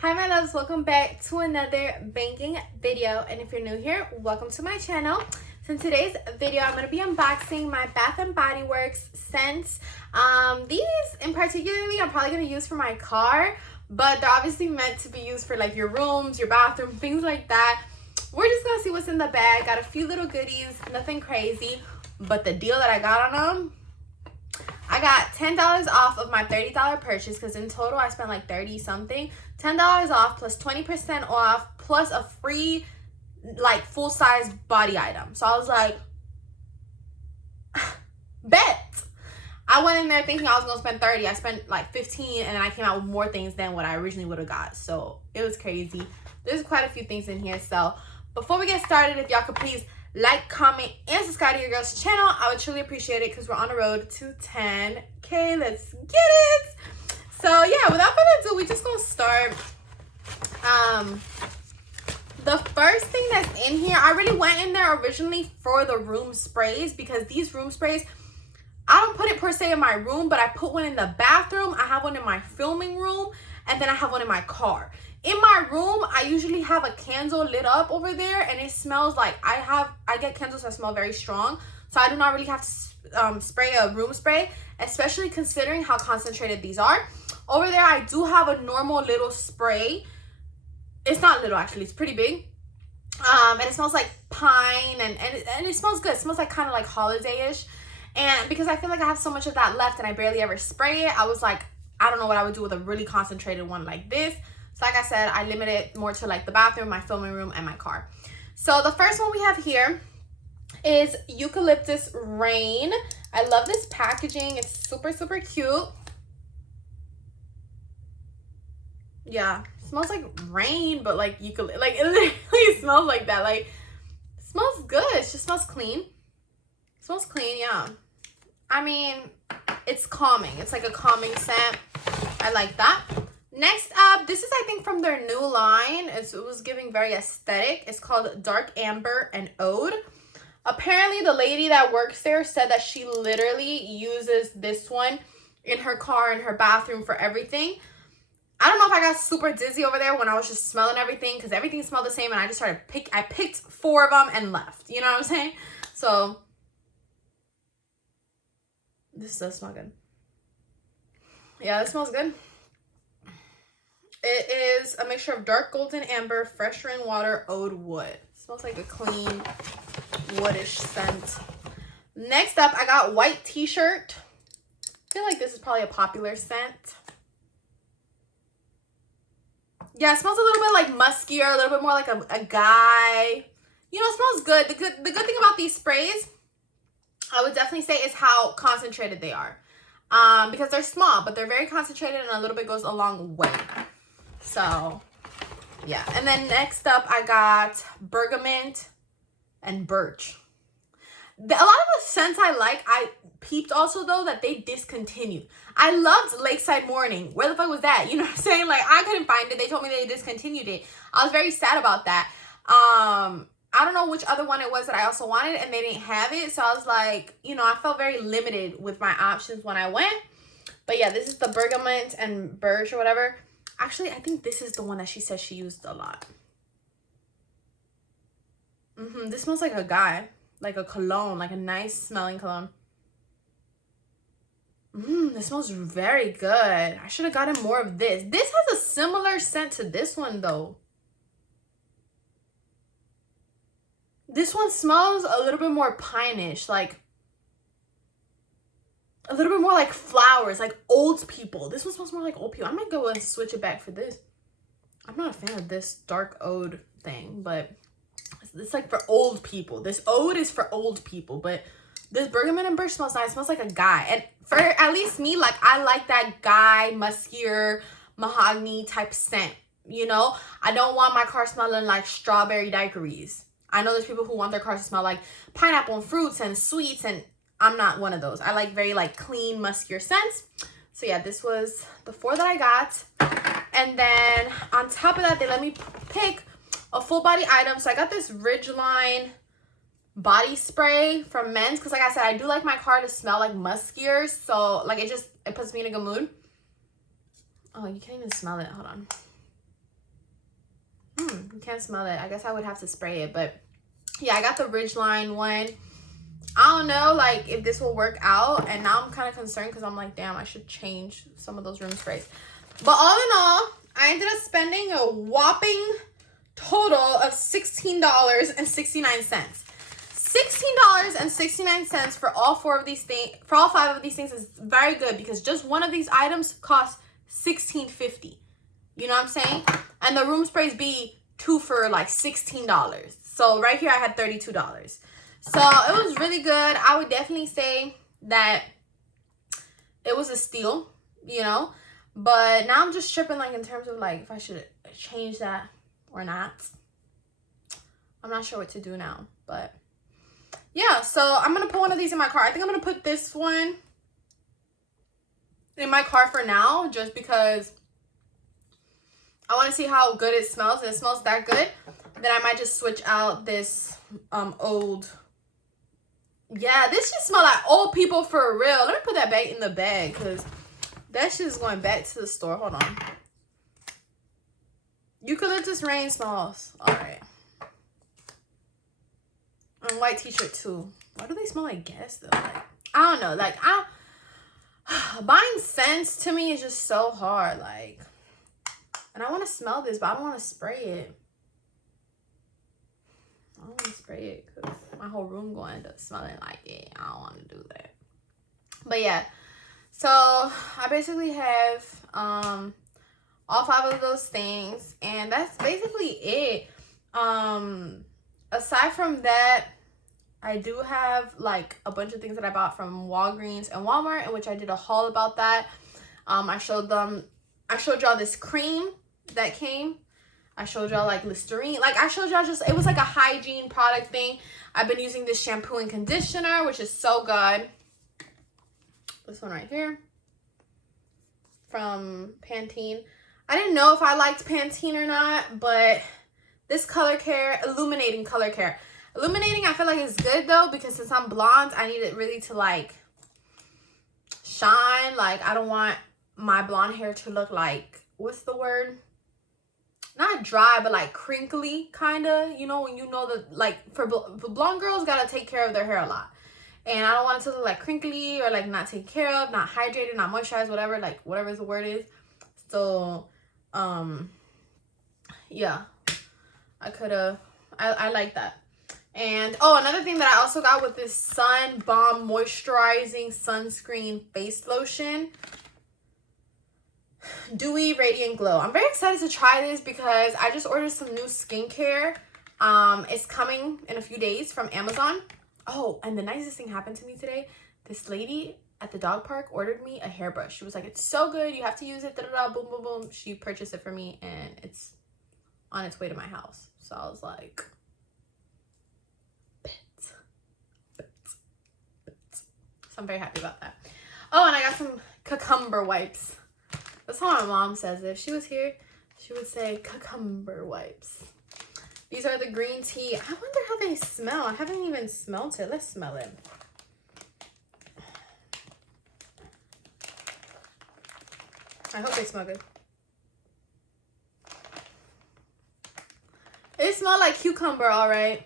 Hi my loves, welcome back to another banking video, and if you're new here, welcome to my channel. So in today's video, I'm going to be unboxing my Bath & Body Works scents. These in particularly I'm probably going to use for my car, but they're obviously meant to be used for like your rooms, your bathroom, things like that. We're just going to see what's in the bag. Got a few little goodies, nothing crazy, but the deal that I got on them, I got $10 off of my $30 purchase, because in total I spent like 30 something. $10 off plus 20% off plus a free like full-size body item. So I was like, bet. I went in there thinking I was gonna spend 30. I spent like 15, and then I came out with more things than what I originally would have got. So it was crazy. There's quite a few things in here. So before we get started, if y'all could please like, comment, and subscribe to your girl's channel, I would truly appreciate it, because we're on the road to 10K. Let's get it. So yeah, without further ado, we just gonna start. The first thing that's in here, I really went in there originally for the room sprays, because these room sprays, I don't put it per se in my room, but I put one in the bathroom, I have one in my filming room, and then I have one in my car. In my room, I usually have a candle lit up over there, and it smells like I get candles that smell very strong, so I do not really have to spray a room spray, especially considering how concentrated these are. Over there, I do have a normal little spray. It's not little, actually, it's pretty big. And it smells like pine, and it smells good. It smells like kind of like holiday-ish. And because I feel like I have so much of that left and I barely ever spray it, I was like, I don't know what I would do with a really concentrated one like this. So like I said, I limit it more to like the bathroom, my filming room, and my car. So the first one we have here is Eucalyptus Rain. I love this packaging. It's super, super cute. Yeah, it smells like rain, but like eucalyptus. Like, it literally smells like that. Like, it smells good. It just smells clean. It smells clean, yeah. I mean, it's calming. It's like a calming scent. I like that. Next up, this is, I think, from their new line. It was giving very aesthetic. It's called Dark Amber and Ode. Apparently, the lady that works there said that she literally uses this one in her car, in her bathroom, for everything. I don't know if I got super dizzy over there when I was just smelling everything, because everything smelled the same, and I just started I picked 4 of them and left. You know what I'm saying? So this does smell good. Yeah, this smells good. It is a mixture of dark golden amber, fresh rainwater, oud wood. It smells like a clean woodish scent. Next up, I got white t-shirt. I feel like this is probably a popular scent. Yeah, it smells a little bit like muskier, a little bit more like a guy. You know, it smells good. The good thing about these sprays, I would definitely say, is how concentrated they are. Because they're small, but they're very concentrated, and a little bit goes a long way. So, yeah. And then next up, I got bergamot and birch. A lot of the scents I like, I peeped also, though, that they discontinued. I loved Lakeside Morning. Where the fuck was that? You know what I'm saying? Like, I couldn't find it. They told me they discontinued it. I was very sad about that. I don't know which other one it was that I also wanted, and they didn't have it. So I was like, you know, I felt very limited with my options when I went. But yeah, this is the bergamot and birch or whatever. Actually, I think this is the one that she said she used a lot. This smells like a guy. Like a cologne, like a nice smelling cologne. This smells very good. I should have gotten more of this. This has a similar scent to this one, though. This one smells a little bit more pine-ish, like a little bit more like flowers, like old people. This one smells more like old people. I might go and switch it back for this. I'm not a fan of this dark ode thing, but it's like for old people. This ode is for old people, but this bergamot and birch smells nice. It smells like a guy. And for at least me, like, I like that guy, muskier, mahogany type scent. You know, I don't want my car smelling like strawberry daiquiris. I know there's people who want their cars to smell like pineapple and fruits and sweets, and I'm not one of those. I like very like clean, muskier scents. So yeah, this was the 4 that I got. And then on top of that, they let me pick a full body item. So I got this Ridgeline body spray from Men's, because like I said, I do like my car to smell like muskier. So like it puts me in a good mood. Oh, you can't even smell it. Hold on. You can't smell it. I guess I would have to spray it. But yeah, I got the Ridgeline one. I don't know, like, if this will work out. And now I'm kind of concerned because I'm like, damn, I should change some of those room sprays. But all in all, I ended up spending a whopping total of $16.69. $16.69 for all 4 of these things, for all 5 of these things is very good because just one of these items costs $16.50. You know what I'm saying? And the room sprays be 2 for like $16. So right here I had $32. So it was really good. I would definitely say that it was a steal, you know. But now I'm just tripping, like, in terms of like if I should change that or not. I'm not sure what to do now, but yeah. So I'm gonna put one of these in my car. I think I'm gonna put this one in my car for now, just because I want to see how good it smells. If it smells that good, then I might just switch out this old. Yeah, this just smell like old people for real. Let me put that back in the bag because that shit is going back to the store. Hold on. Eucalyptus rain smells. All right. And white t-shirt too. Why do they smell like gas though? Like, I don't know. Like, buying scents to me is just so hard. Like, and I want to smell this, but I don't want to spray it. I don't want to spray it because my whole room going to end up smelling like it. I don't want to do that. But yeah. So I basically have all 5 of those things, and that's basically it. Aside from that, I do have like a bunch of things that I bought from Walgreens and Walmart, in which I did a haul about that. I showed y'all this cream that came. I showed y'all like Listerine. Like, I showed y'all just, it was like a hygiene product thing. I've been using this shampoo and conditioner, which is so good. This one right here from Pantene. I didn't know if I liked Pantene or not, but this color care, illuminating color care. Illuminating, I feel like is good though, because since I'm blonde, I need it really to like shine. Like, I don't want my blonde hair to look like, what's the word? Not dry, but like crinkly, kind of. You know, when you know that, like, for blonde girls, gotta take care of their hair a lot. And I don't want it to look like crinkly or like not taken care of, not hydrated, not moisturized, whatever, like whatever the word is. So, yeah, I like that. And, oh, another thing that I also got with this Sun Bomb Moisturizing Sunscreen Face Lotion. Dewy Radiant Glow. I'm very excited to try this because I just ordered some new skincare. It's coming in a few days from Amazon. Oh, and the nicest thing happened to me today. This lady at the dog park ordered me a hairbrush. She was like, it's so good. You have to use it. Da, da, da, boom, boom, boom. She purchased it for me, and it's on its way to my house. So I was like, so I'm very happy about that. Oh, and I got some cucumber wipes. That's how my mom says it. If she was here, she would say cucumber wipes. These are the green tea. I wonder how they smell. I haven't even smelled it. Let's smell it. I hope they smell good. It smells like cucumber, all right.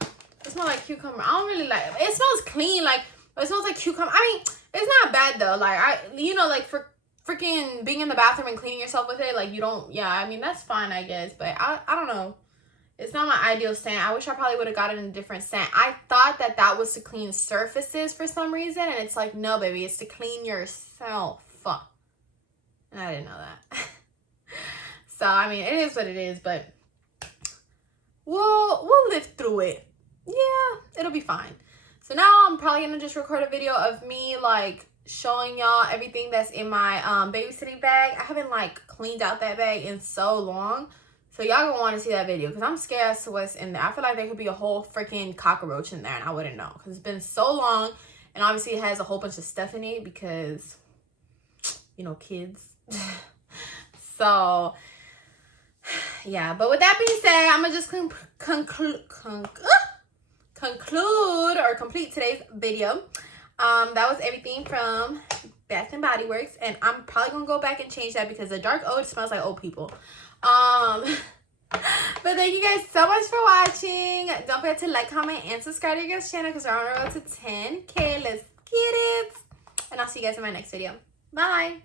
It smells like cucumber. I don't really like it. It smells clean. Like, it smells like cucumber. I mean, it's not bad though. Like, you know, like for freaking being in the bathroom and cleaning yourself with it, like, you don't, yeah, I mean, that's fine, I guess, but I don't know. It's not my ideal scent. I wish I probably would have got it in a different scent. I thought that that was to clean surfaces for some reason, and it's like, no, baby, it's to clean yourself. And I didn't know that. So, I mean, it is what it is, but we'll live through it. Yeah, it'll be fine. So now I'm probably gonna just record a video of me, like, showing y'all everything that's in my babysitting bag. I haven't like cleaned out that bag in so long, so y'all gonna want to see that video because I'm scared as to what's in there. I feel like there could be a whole freaking cockroach in there and I wouldn't know because it's been so long, and obviously it has a whole bunch of stuff in it because, you know, kids. So yeah, but with that being said, I'm gonna just conclude or complete today's video. That was everything from Bath and Body Works, and I'm probably gonna go back and change that because the dark oud smells like old people. But thank you guys so much for watching. Don't forget to like, comment, and subscribe to your guys' channel because we're on the road to 10K. Let's get it. And I'll see you guys in my next video. Bye.